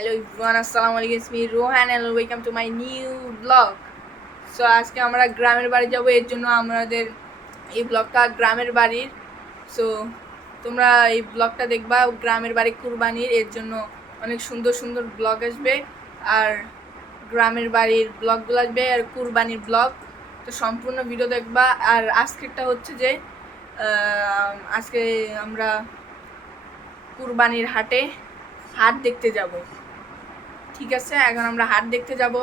Hello everyone, assalamu alaikum. It's me Rohan and welcome to my new vlog. So আজকে আমরা গ্রামের বাড়ি যাব, এর জন্য আমাদের এই ব্লগটা গ্রামের বাড়ির। সো তোমরা এই ব্লগটা দেখবা গ্রামের বাড়ি কুরবানির, এর জন্য অনেক সুন্দর সুন্দর ব্লগ আসবে আর গ্রামের বাড়ির ব্লগগুলো আসবে আর কুরবানির ব্লগ। তো সম্পূর্ণ ভিডিও দেখবা। আর আজকেরটা হচ্ছে যে আজকে আমরা কুরবানির হাট দেখতে যাব। ঠিক আছে, এখন আমরা হাট দেখতে যাব।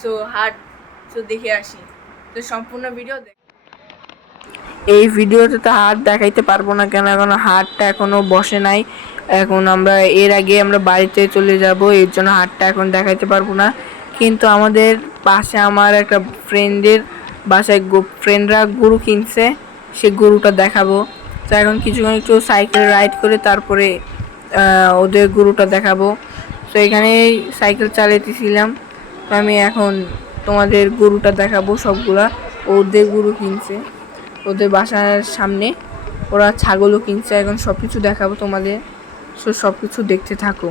সো দেখে আসি। তো সম্পূর্ণ ভিডিও এই ভিডিওতে তো হাট দেখাইতে পারবো না, কেন এখন হাটটা এখনো বসে নাই। এখন আমরা এর আগে আমরা বাড়িতে চলে যাব, এর জন্য হাটটা এখন দেখাইতে পারবো না। কিন্তু আমাদের পাশে আমার একটা ফ্রেন্ডের বাসায় ফ্রেন্ডরা গরু কিনছে, সে গরুটা দেখাবো। তো এখন কিছুক্ষণ একটু সাইকেল রাইড করে তারপরে ওদের গরুটা দেখাবো। তো এখানে সাইকেল চালাইতেছিলাম, তো আমি এখন তোমাদের গরুটা দেখাবো সবগুলা। ওদের গরু কিনছে ওদের বাসার সামনে, ওরা ছাগলও কিনছে। এখন সব কিছু দেখাবো তোমাদের, সো সব কিছু দেখতে থাকো।